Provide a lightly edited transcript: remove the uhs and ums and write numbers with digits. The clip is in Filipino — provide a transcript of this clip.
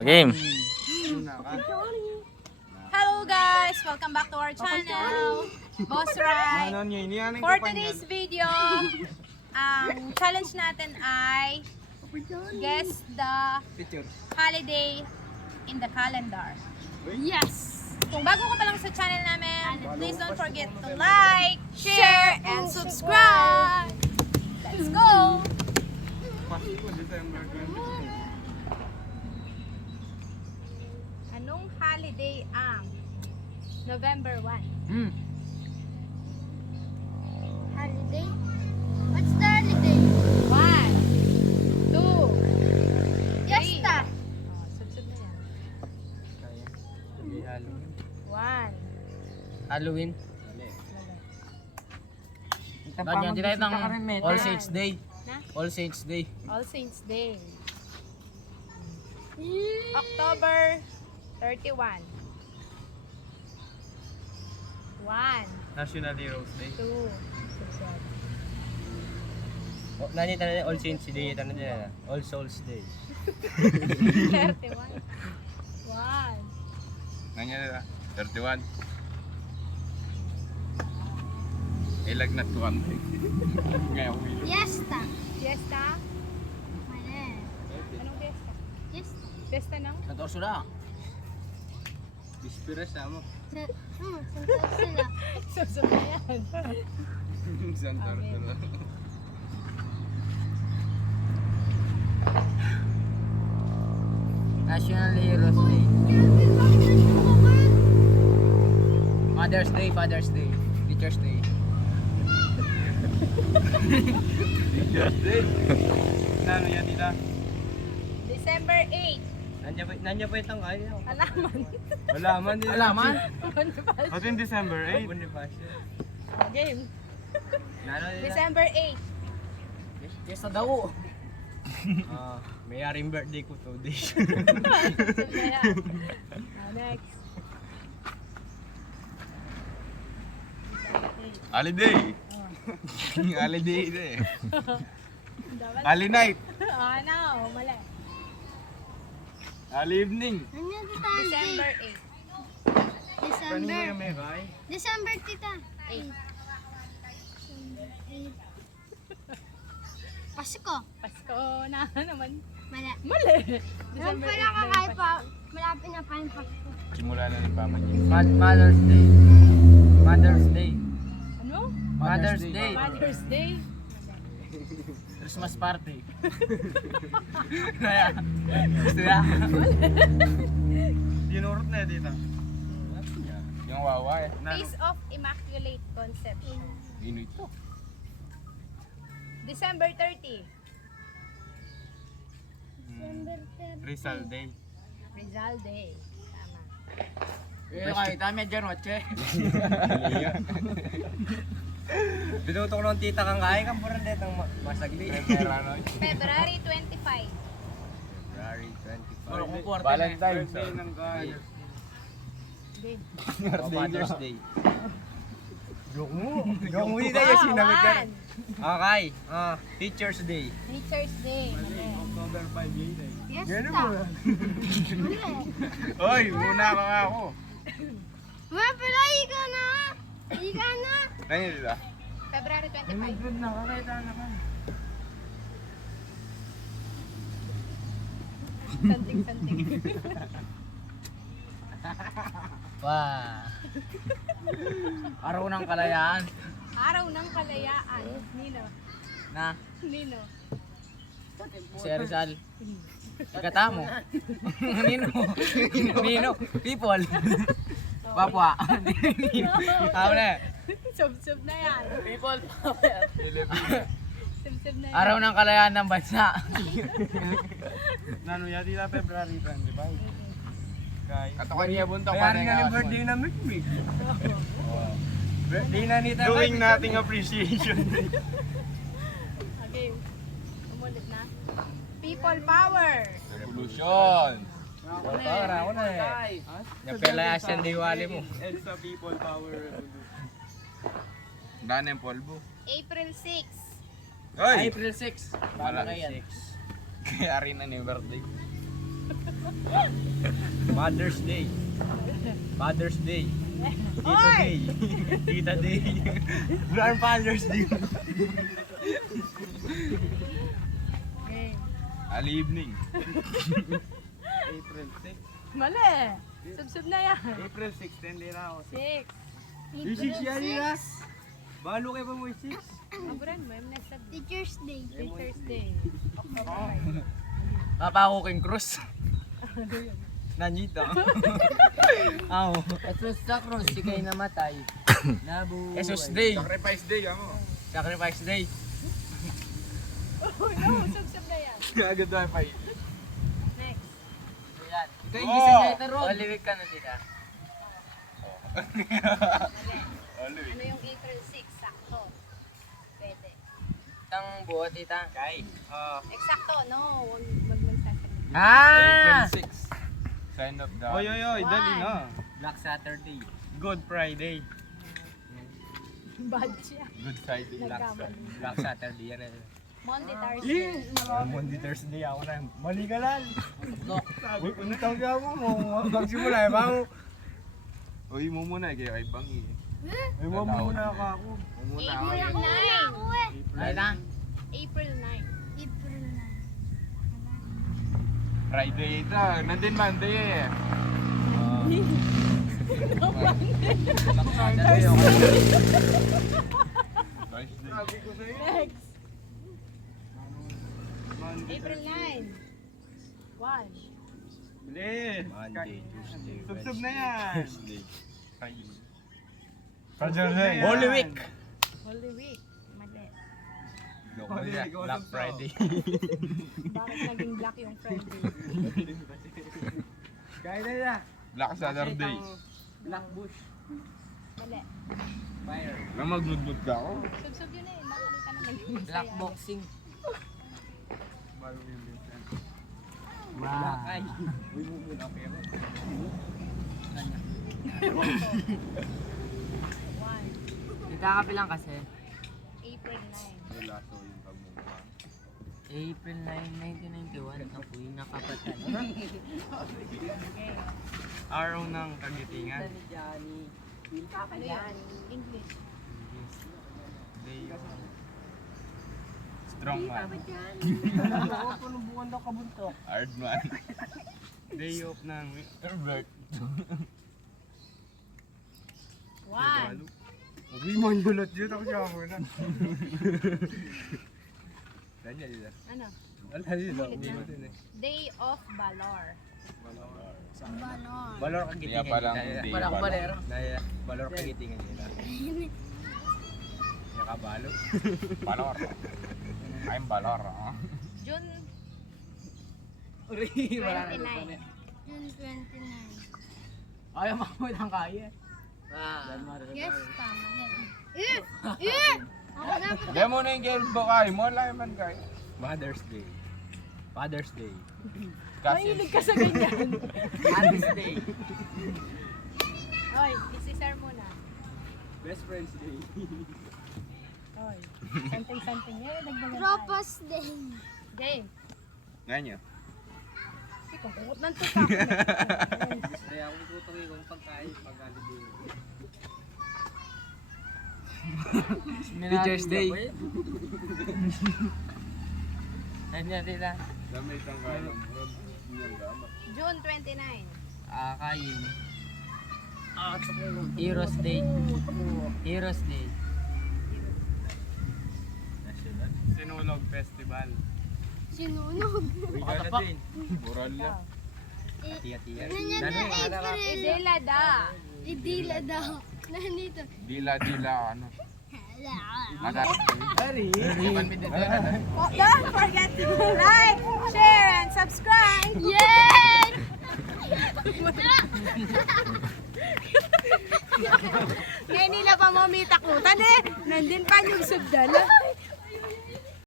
Game. Hello guys! Welcome back to our channel, Boss Rai. For today's video, ang challenge natin ay guess the holiday in the calendar. Yes! Kung bago ka pa lang sa channel namin, please don't forget to like, share, and subscribe! Let's go! Anong holiday ang November 1? Holiday? What's the holiday? 1, 2, Fiesta. Subsub na yan. Halloween. 1. Halloween. Ganyan din ng All Saints Day. Na? All Saints Day. All Saints Day. October 31. 1, National Heroes Day. 2. Subsub. Nanita na All Saints Day. Tanong nila. All Souls Day. 31. 1. Nangyari na, 31. Ilag na tuwan. Ngayon uwi. Fiesta. Fiesta? Mali. Anong fiesta? Fiesta. Fiesta ng? Sa torso na. Bispira siya mo. Santa sila. Subsub na yan. Santa Okay. Rosa. National Heroes Day. Mother's Day. Father's Day. Teacher's Day. Ano yan nila? December 8. Nandiyan pa itong ayaw. Alaman. Wala man nila. Alaman? Bonifacio. At yung December 8. Bonifacio. Game. Nano nila? December 8. Yes na daw. Mayaring birthday ko today. Subsub na yan. Next. Holiday. Holiday na eh. Dapat. Holi night. Ano? Mali. Holi evening. Ano yung tita holiday? December 8. December. may kay? December, tita. 8. Pasko. Pasko na naman. Mali. Mali. Yung December 8 pala na kakay yung pa. Malapit na pa yung Pasko. Simula na ng paman niya. Mother's Day. Mother's Day. Ano? Mother's Day. Mother's Day. Christmas party. Kaya. Gusto ya? Dinurot na dito. Yung wawa eh. Face of Immaculate Conception. Ino ito. December 30. December 10. Rizal Day. Rizal Day. Tama. Eh, kahit medyo noche. Binuto ko ng tita kang kaya kang purang detang masagli. February 25. February 25. Valentine's Day ng God. Day. Father's Day. Joke mo. Joke mo din tayo sinamit ka. Okay. Teacher's Day. Teacher's Day. Mali. October 5 Day. Fiesta. Mali. Oy, muna ka nga ako. Mga pala, ikaw na. Ikaw na. Nangyari nila? February 25. Good na, kakita na ka. Santing-santing. Wow. Araw ng kalayaan. Araw ng Kalayaan. Nino. Na. Nino. Si Rizal. Ikatamo. Nino. Nino. People. Papwa. Nino. Tama na. Sub-sub na yan. People. Sub-sub na yan. Araw ng kalayaan ng bansa. Nano yan nila February 25. Kay. Katakan niya bunta Kaya rin nga ni birthday na Mikmik. Birthday na ni Tatay. Doing nothing appreciation. Okay. Umulit na. People power. Revolution. Para ako na eh. Napela yan diwali mo. EDSA People Power Revolution. Daan yung polvo. April 6. Hoy! April 6. Wala. Malaki yan. Kaya rin na ni birthday. Mother's Day. Father's Day. Tito Oy! Day. Tita Day. Grandfather's Day. Okay. Ali evening. April 6. Mali. Sub-sub na yan. April 6, 10 din ako. 6. Yung 6 yan nila. Balo kayo pa mo yung 6. Maguran mo, yung next sub. Teacher's Day. Teacher's Day. Papa ako King Cruz. Nandito. Ako. Jesus sa cross, si kayo namatay. Nabuhay. Jesus Day. Sacrifice day ako. Sacrifice Day. Oh no, sub-sub na yan. Agad tayo pa. Next. Yan. Ito yung Oh! gising na ito, Ron. Oliwik ka na tita. Ano yung April 6? Sakto. Pwede. Itang buo, tita. Kay. Eksakto, no. Huwag magsasalit. Ah! April 6. Sign of the... Oy, dali na. Black Saturday. Good Friday. Bad siya. Good Friday. Nagkamali. Black Saturday yan eh. Monday, Thursday. Monday, Thursday ako na. Mali ka lang. Lock. Uy, unitang ka mo. Magsimula eh. Bang. Uy mo muna kayo kay Bangi. Ay, mo muna ako. Mo muna ako. April 9. Ay na. April 9. April 9. Friday ito. Nandun Monday eh. Saturday ako. Thursday. Next. April 9. 1. Bilis. Monday, Tuesday, Subsub na yan. Thursday. Friday. Thursday. Holy Week. Holy Week. Mali. Black Friday. Bakit naging black yung Friday? Kaya na na. Black Saturday. Black Bush. Mali. Fire. Na magludbud ka ako. Sub-sub yun eh. Nakakita na naging Black masaya. boxing. Black Wow. Eye. Uy, mo muna ako yan. One. Tita ka bilang kasi. April 9. Wala so yung pagmumukha. April 9, 1991. Ako yung nakapatay. Okay. Araw ng kagitingan. Ni Johnny. Ano yan? English. Day of Strong man. Panumbukan daw kabuntok. Hard man. Day of ng Herbert. One. Uy, manggulot dyan ako siya muna. Danya dito. Ano? Wala dito. Uwi mo din eh. Day of Valor. Balon. Balor Kaya kagitingan parang nila. day Walang pa balero. Balor kagitingan nila. Nakabalo. Balor. I'm Balor. ah. June Uri, wala na 29. June 29. Ayaw makamit ang kaya. Ah. Yes, tama yan. Ako na po. Hindi mo na yung gelbo kayo mo. Wala man kayo. Mother's Day. Father's Day. Kasi Mahilig ka sa ganyan. Happy Day. Oy, si Sir muna. Best Friends Day. Oy, something yan. Dagdagan tayo. Tropas Day. Game. Ganyan. Ikaw, kukot ng tutak. Kaya ako tutuloy kung pagkain pag-holiday. Teacher's Day. Nandiyan tita. Dami isang kalam. Yung gama. June 29. Kain. Heroes Day. Heroes Day. National Sinulog Festival. Sinunog. Uy, gana din. Bural na. Tiya-tiya. Nanyan Ano na yung April. Idela da. Idila daw. Nandito. Dila-dila ano. Mada. Ari. Oh, don't forget to like, share, and subscribe. Yes! Ngayon nila pa mamitakutan eh. Nandun pa yung subdala.